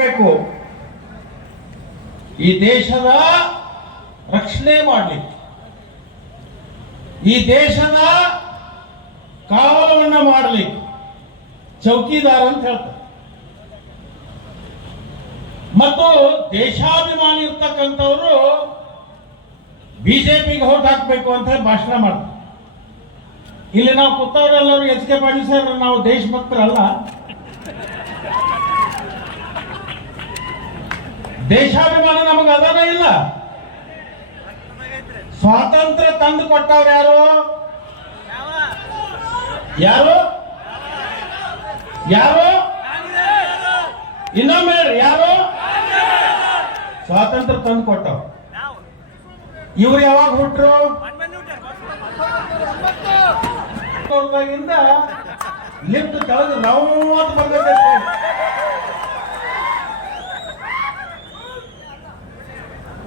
ಹಾಕಬೇಕು, ಈ ದೇಶದ ರಕ್ಷಣೆ ಮಾಡಲಿಕ್ಕೆ, ಈ ದೇಶದ ಕಾವಲವನ್ನ ಮಾಡಲಿಕ್ಕೆ ಚೌಕಿದಾರ ಅಂತ ಹೇಳ್ತಾರೆ. ಮತ್ತು ದೇಶಾಭಿಮಾನಿ ಇರ್ತಕ್ಕಂಥವ್ರು ಬಿಜೆಪಿಗೆ ಹೋಟ್ ಹಾಕಬೇಕು ಅಂತ ಹೇಳಿ ಭಾಷಣ ಮಾಡ್ತಾರೆ. ಇಲ್ಲಿ ನಾವು ಕೂತವರೆಲ್ಲರೂ ಎಚ್ ಕೆ ಪಾಟೀಲ್ ಸರ್ ನಾವು ದೇಶಭಕ್ತರಲ್ಲ, ದೇಶಾಭಿಮಾನ ನಮಗೆ ಅದನ ಇಲ್ಲ. ಸ್ವಾತಂತ್ರ್ಯ ತಂದು ಕೊಟ್ಟವ್ರು ಯಾರು ಯಾರು ಯಾರು ಇನ್ನೊಮ್ಮೆ ಯಾರು ಸ್ವಾತಂತ್ರ್ಯ ತಂದು ಕೊಟ್ಟವ್ರು. ಇವ್ರು ಯಾವಾಗ ಹುಟ್ರು? ಲಿಫ್ಟ್ ಕೆಳಗೆ ನವತ್ತು ಬರ್ತೈತೆ.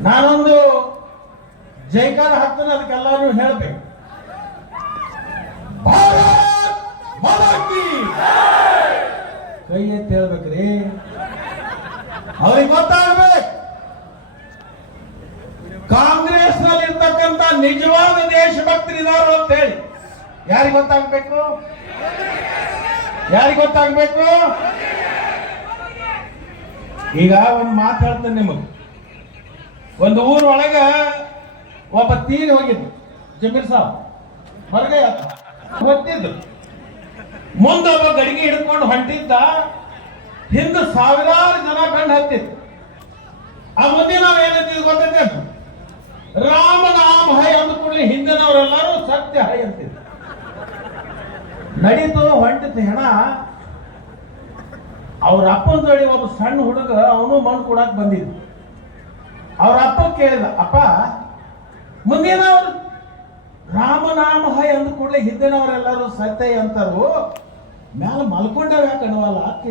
ನಾನೊಂದು ಜೈಕಾರ ಹಾಕ್ತಾನೆ, ಅದಕ್ಕೆಲ್ಲರೂ ಹೇಳ್ಬೇಕು, ಭಾರತ್ ಮಾತಾ ಕೀ ಕೈ ಅಂತ ಹೇಳ್ಬೇಕ್ರಿ. ಅವ್ರಿಗೆ ಗೊತ್ತಾಗ್ಬೇಕು ಕಾಂಗ್ರೆಸ್ ನಲ್ಲಿ ಇರ್ತಕ್ಕಂಥ ನಿಜವಾದ ದೇಶಭಕ್ತರಿದಾರು ಅಂತ ಹೇಳಿ. ಯಾರಿಗೆ ಗೊತ್ತಾಗ್ಬೇಕು? ಯಾರಿಗೆ ಗೊತ್ತಾಗ್ಬೇಕು? ಈಗ ಒಂದು ಮಾತು ಹೇಳ್ತೇನೆ ನಿಮಗೆ. ಒಂದು ಊರೊಳಗ ಒಬ್ಬ ತೀರಿ ಹೋಗಿದ್ದು, ಜಮೀರ್ ಸಾಬ್ ಹೊರಗೆ ಹೋಗ್ತಿದ್ದು. ಮುಂದೆ ಒಬ್ಬ ಗಡಿಗೆ ಹಿಡ್ಕೊಂಡು ಹೊಂಟಿದ್ದ, ಹಿಂದೆ ಸಾವಿರಾರು ಜನ ಕಂಡು ಹತ್ತಿದ್ದು. ಆ ಮುಂದೆ ನಾವು ಏನಂತಿದ್ವಿ ಗೊತ್ತೈತೆ? ರಾಮ ನಾಮ ಹೈ ಅಂದ್ಕೊಳ್ಳಿ, ಹಿಂದಿನವರೆಲ್ಲರೂ ಸತ್ಯ ಹೈ ಅಂತಿದ್ರು. ನಡೀತು ಹೊಂಟಿತ್ತು ಹೆಣ. ಅವ್ರ ಅಪ್ಪನ ಜೋಡಿ ಒಬ್ಬ ಸಣ್ಣ ಹುಡುಗ ಅವನು ಮಣ್ಣು ಕೊಡಕ್ ಬಂದಿದ್ದು. ಅವ್ರ ಅಪ್ಪ ಕೇಳಿದ, ಅಪ್ಪ ಮುಂದಿನವರು ರಾಮನಾಮ ಹೈ ಅಂದ ಕೂಡಲೇ ಹಿಂದಿನವರೆಲ್ಲರೂ ಸತ್ಯ ಅಂತಾರು, ಮ್ಯಾಲ ಮಲ್ಕೊಂಡವ ಯಾಕೆ ಅನ್ನವಲ್ಲ ಅಂತ.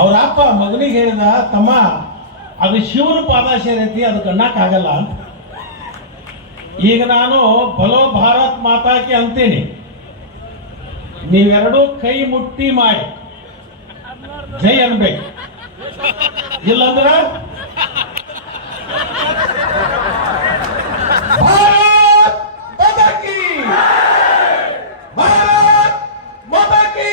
ಅವ್ರ ಅಪ್ಪ ಮಗನಿಗೆ ಹೇಳಿದ, ತಮ್ಮ ಅದು ಶಿವನ ಪಾದಾಶಯ ರೀತಿ, ಅದಕ್ಕೆ ಅನ್ನಕ್ಕಾಗಲ್ಲ ಅಂತ. ಈಗ ನಾನು ಬಲೋ ಭಾರತ್ ಮಾತಾಕಿ ಅಂತೀನಿ, ನೀವೆರಡೂ ಕೈ ಮುಟ್ಟಿ ಮಾಡಿ ಜೈ ಅನ್ಬೇಕು. ಇಲ್ಲಂದ್ರ ಭಾರತ್ ಮಾತಾ ಕೀ, ಭಾರತ್ ಮಾತಾ ಕೀ.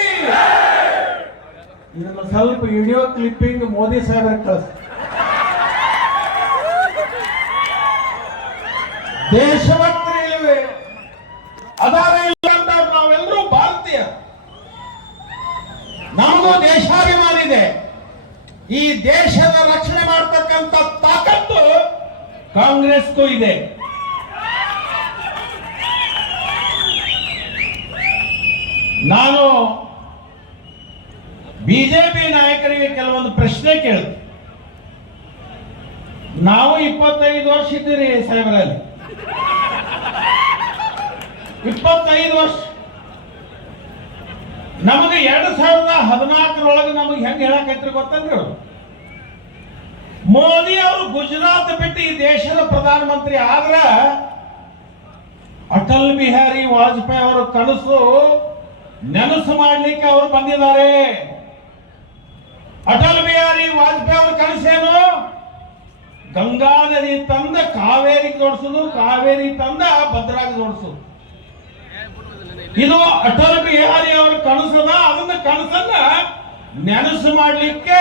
ಇದನ್ನ ಸ್ವಲ್ಪ ವಿಡಿಯೋ ಕ್ಲಿಪ್ಪಿಂಗ್ ಮೋದಿ ಸಾಹೇಬರಿಗೆ ಕಳಿಸ್ತಾರೆ. ದೇಶಭಕ್ತರಿವೆ ಅದಾರ ಇಲ್ಲ ಅಂತ ನಾವೆಲ್ಲರೂ ಭಾರತೀಯ, ನಮಗೂ ದೇಶಾಭಿಮಾನ ಇದೆ. ಈ ದೇಶದ ರಕ್ಷಣೆ ಮಾಡತಕ್ಕಂತ ತಾಕತ್ತು ಕಾಂಗ್ರೆಸ್ಗೂ ಇದೆ. ನಾನು ಬಿಜೆಪಿ ನಾಯಕರಿಗೆ ಕೆಲವೊಂದು ಪ್ರಶ್ನೆ ಕೇಳಿದೆ. ನಾವು 25 ವರ್ಷ ಇದ್ದೀರಿ ಸಾಹೇಬರಲ್ಲಿ, 25 ವರ್ಷ. ನಮಗೆ 2014 ನಮಗೆ ಹೆಂಗೆ ಹೇಳಕೈತ್ರಿ ಗೊತ್ತಂದ್ರೆ, ಮೋದಿ ಅವರು ಗುಜರಾತ್ ಬಿಟ್ಟು ಈ ದೇಶದ ಪ್ರಧಾನಮಂತ್ರಿ ಆದ್ರ ಅಟಲ್ ಬಿಹಾರಿ ವಾಜಪೇಯಿ ಅವರ ಕನಸು ನೆನಸು ಮಾಡಲಿಕ್ಕೆ ಅವರು ಬಂದಿದ್ದಾರೆ. ಅಟಲ್ ಬಿಹಾರಿ ವಾಜಪೇಯಿ ಅವರ ಕನಸೇನು? ಗಂಗಾ ನದಿ ತಂದ ಕಾವೇರಿ ಜೋಡಿಸುದು, ಕಾವೇರಿ ತಂದ ಭದ್ರಾಗಿ ಜೋಡಿಸುದು. ಇದು ಅಟಲ್ ಬಿಹಾರಿ ಅವರ ಕನಸದ. ಅದನ್ನ ಕನಸನ್ನ ನೆನಸು ಮಾಡಲಿಕ್ಕೆ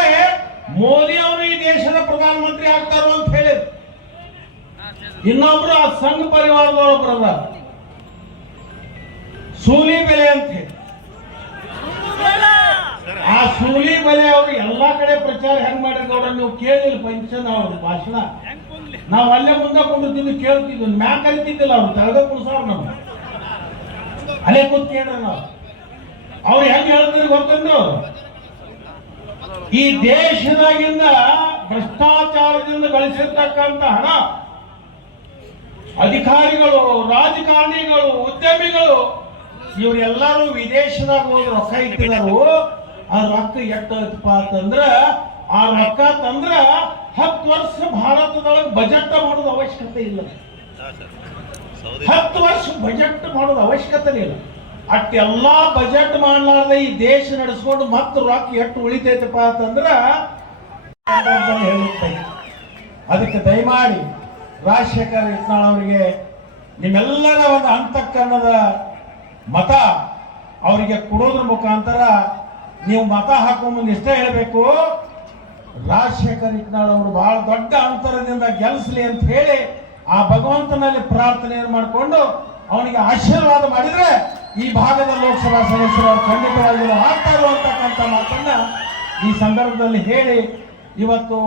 ಮೋದಿ ಅವರು ಈ ದೇಶದ ಪ್ರಧಾನಮಂತ್ರಿ ಆಗ್ತಾರೋ ಅಂತ ಹೇಳಿದ್ರು. ಇನ್ನೊಬ್ರು ಆ ಸಂಘ ಪರಿವಾರದೊಳೊಬ್ಬರದ ಸೂಲಿ ಬೆಲೆ ಅಂತ ಹೇಳಿ, ಆ ಸೂಲಿ ಬೆಲೆ ಅವರು ಎಲ್ಲಾ ಕಡೆ ಪ್ರಚಾರ ಹೆಂಗ್ ಮಾಡಿದ್ರು ನೀವು ಕೇಳಿಲ್ಲ. ಪಂಚನ್ ಅವ್ರ ಭಾಷಣ ನಾವು ಅಲ್ಲೇ ಮುಂದೆ ಕೊಂಡಿದ್ದು ಕೇಳ್ತಿದ್ವಿ, ಮ್ಯಾಕ್ ಕರಿತಿದ್ದಿಲ್ಲ. ಅವ್ರು ತಳಗ ಕುಡ್ಸವ್ರು ನಾವು ಅಲ್ಲೇ ಕೂತ್ ಕೇಳ್ರ. ನಾವು ಅವ್ರು ಹೆಂಗ್ ಹೇಳ್ತಾರೆ ಗೊತ್ತಂದ್ರೆ, ಅವರು ಈ ದೇಶದಾಗಿಂದ ಭ್ರಷ್ಟಾಚಾರದಿಂದ ಗಳಿಸಿರ್ತಕ್ಕಂಥ ಹಣ ಅಧಿಕಾರಿಗಳು, ರಾಜಕಾರಣಿಗಳು, ಉದ್ಯಮಿಗಳು ಇವರೆಲ್ಲರೂ ವಿದೇಶದಾಗ ಹೋಗಿ ರೊಕ್ಕ ಇಟ್ಟಿದಾರು. ಆ ರೊಕ್ಕ ಎಷ್ಟಪ್ಪ ಅಂತಂದ್ರ, ಆ ರೊಕ್ಕ ತಂದ್ರ 10 ವರ್ಷ ಭಾರತದೊಳಗೆ ಬಜೆಟ್ ಮಾಡೋದು ಅವಶ್ಯಕತೆ ಇಲ್ಲ. 10 ವರ್ಷ ಬಜೆಟ್ ಮಾಡೋದು ಅವಶ್ಯಕತೆ ಇಲ್ಲ. ಅಟ್ಟೆಲ್ಲಾ ಬಜೆಟ್ ಮಾಡ್ಲಾರ್ದೆ ಈ ದೇಶ ನಡೆಸ್ಕೊಂಡು ಮತ್ತೆ ರೊಕ್ಕ ಎಷ್ಟು ಉಳಿತೈತಪ್ಪ ಅಂತಂದ್ರ ಹೇಳುತ್ತೆ. ಅದಕ್ಕೆ ದಯಮಾಡಿ ರಾಜಶೇಖರ ಯತ್ನಾಳ್ ಅವರಿಗೆ ನಿಮ್ಮೆಲ್ಲರ ಒಂದು ಅಂತಃಕರಣದ ಮತ ಅವರಿಗೆ ಕೊಡೋದ್ರ ಮುಖಾಂತರ ನೀವು ಮತ ಹಾಕೋ ಮುಂದೆ ಇಷ್ಟೇ ಹೇಳಬೇಕು, ರಾಜಶೇಖರ ಯತ್ನಾಳ್ ಅವರು ಬಹಳ ದೊಡ್ಡ ಅಂತರದಿಂದ ಗೆಲ್ಲಿಸಲಿ ಅಂತ ಹೇಳಿ ಆ ಭಗವಂತನಲ್ಲಿ ಪ್ರಾರ್ಥನೆಯನ್ನು ಮಾಡಿಕೊಂಡು ಅವನಿಗೆ ಆಶೀರ್ವಾದ ಮಾಡಿದ್ರೆ ಈ ಭಾಗದ ಲೋಕಸಭಾ ಸದಸ್ಯರು ಖಂಡಿತವಾಗಿ ಆಗ್ತಾ ಇರುವಂತಕ್ಕಂಥ ಮಾತನ್ನ ಈ ಸಂದರ್ಭದಲ್ಲಿ ಹೇಳಿ ಇವತ್ತು